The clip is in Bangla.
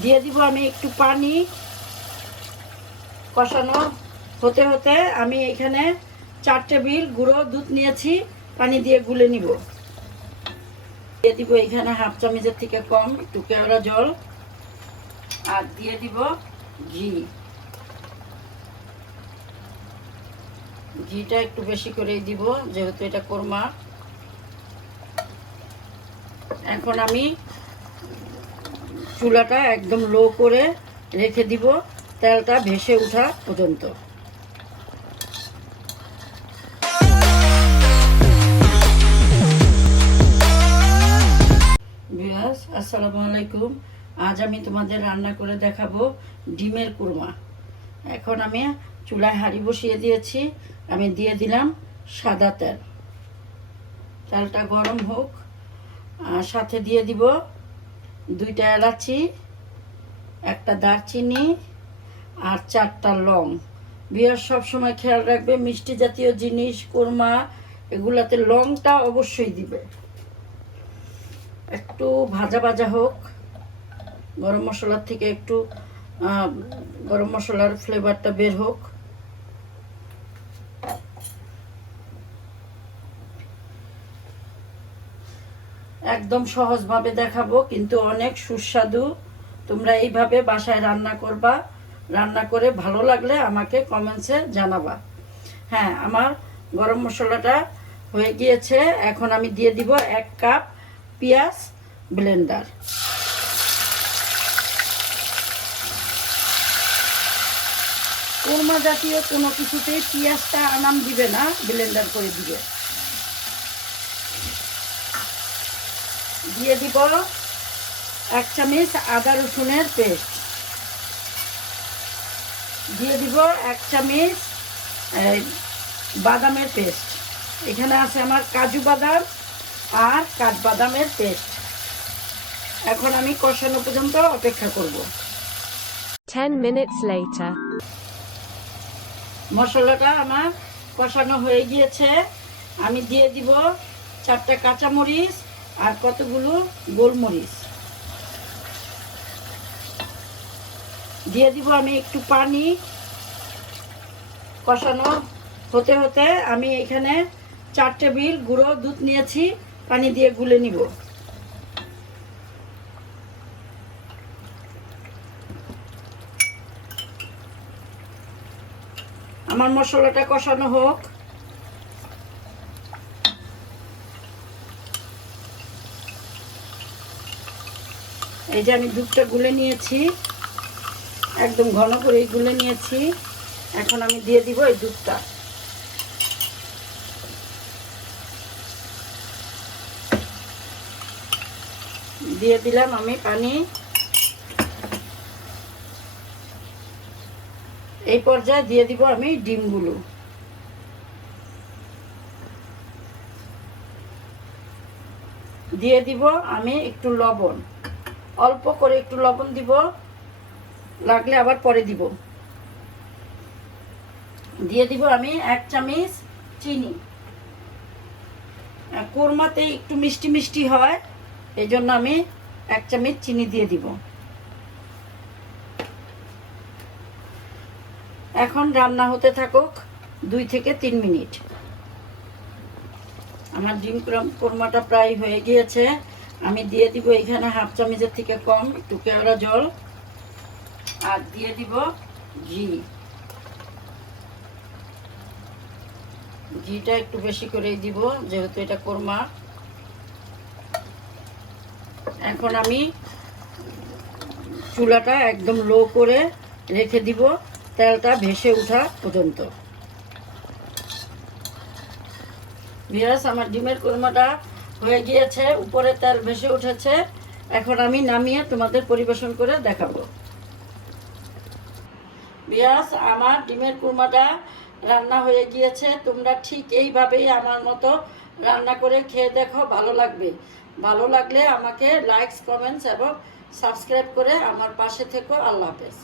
দিয়ে দিব আমি একটু পানি কষানো। হতে হতে আমি এখানে চার টেবিল গুঁড়ো দুধ নিয়েছি, পানি দিয়ে গুলে নিব। দিয়ে দিব এখানে হাফ চামচের থেকে কম একটু কেওড়া জল। আর দিয়ে দিব ঘি। ঘিটা একটু বেশি করে দিব, যেহেতু এটা কোরমা। এখন আমি চুলাটা একদম লো করে রেখে দিব, তেলটা ভেসে ওঠা পর্যন্ত। বিয়াস, আসসালামু আলাইকুম। আজ আমি তোমাদের রান্না করে দেখাবো ডিমের কুরমা। এখন আমি চুলায় হাঁড়ি বসিয়ে দিয়েছি, আমি দিয়ে দিলাম সাদা তেল। তেলটা গরম হোক, আর সাথে দিয়ে দিব দুইটা এলাচি, একটা দারচিনি আর চারটা লং। বিয়ার সব সময় খেয়াল রাখবে, মিষ্টি জাতীয় জিনিস, কোরমা, এগুলাতে লংটা অবশ্যই দিবে। একটু ভাজা ভাজা হোক, গরম মশলার থেকে একটু গরম মশলার ফ্লেভারটা বের হোক। একদম সহজভাবে দেখাবো, কিন্তু অনেক সুস্বাদু। তোমরা এইভাবে বাসায় রান্না করবা, রান্না করে ভালো লাগলে আমাকে কমেন্টসে জানাবা। হ্যাঁ আমার গরম মশলাটা হয়ে গিয়েছে। এখন আমি দিয়ে দিব এক কাপ পেঁয়াজ ব্লেন্ডার। কোরমা জাতীয় কোনো কিছুতেই পেঁয়াজটা আনাম দিবে না, ব্লেন্ডার করে দিবে। দিয়ে দিব এক চামচ আদা রসুনের পেস্ট। দিয়ে দিব এক চামচ বাদামের পেস্ট। এখানে আছে আমার কাজু বাদাম আর কাঠবাদামের পেস্ট। এখন আমি কষানো পর্যন্ত অপেক্ষা করব। 10 minutes later. মশলাটা আমার কষানো হয়ে গিয়েছে। আমি দিয়ে দিব চারটা কাঁচামরিচ আর কতগুলো গোলমরিচ? দিয়ে দিব আমি একটু পানি কষানো। হতে হতে আমি এখানে চার টেবিল গুঁড়ো দুধ নিয়েছি, পানি দিয়ে গুলে নিব। আমার মশলাটা কষানো হোক। এই যে আমি দুধটা গুলে নিয়েছি, একদম ঘন করে গুলে নিয়েছি। এখন আমি দিয়ে দিব এই দুধটা। দিয়ে দিলাম আমি পানি। এই পর্যায়ে দিয়ে দিব আমি ডিমগুলো। দিয়ে দিব আমি একটু লবণ। অল্প করে একটু লবণ দিব। লাগলে আবার পরে দিব। দিয়ে দিব আমি এক চামচ চিনি। কোরমাতে একটু মিষ্টি মিষ্টি হয় এই জন্য আমি এক চামচ চিনি দিয়ে দিব। এখন রান্না হতে থাকুক দুই থেকে তিন মিনিট। আমার ডিম কোরমাটা প্রায় হয়ে গিয়েছে। আমি দিয়ে দিব এখানে হাফ চামচের থেকে কম, একটু কেওড়া জল, আর দিয়ে দিব ঘি। ঘিটা একটু বেশি করেই দিব, যেহেতু এটা কোরমা। এখন আমি চুলাটা একদম লো করে রেখে দিব, তেলটা ভেসে ওঠা পর্যন্ত। বিরাস আমার ডিমের কোরমাটা হয়ে গিয়েছে, উপরে তেল ভেসে উঠেছে। এখন আমি নামিয়ে তোমাদের পরিবেশন করে দেখাবো। বিয়াস, আমার ডিমের কুরমাটা রান্না হয়ে গিয়েছে। তোমরা ঠিক এইভাবেই আমার মতো রান্না করে খেয়ে দেখো, ভালো লাগবে। ভালো লাগলে আমাকে লাইকস কমেন্টস এবং সাবস্ক্রাইব করে আমার পাশে থেকো। আল্লাহ হাফেজ।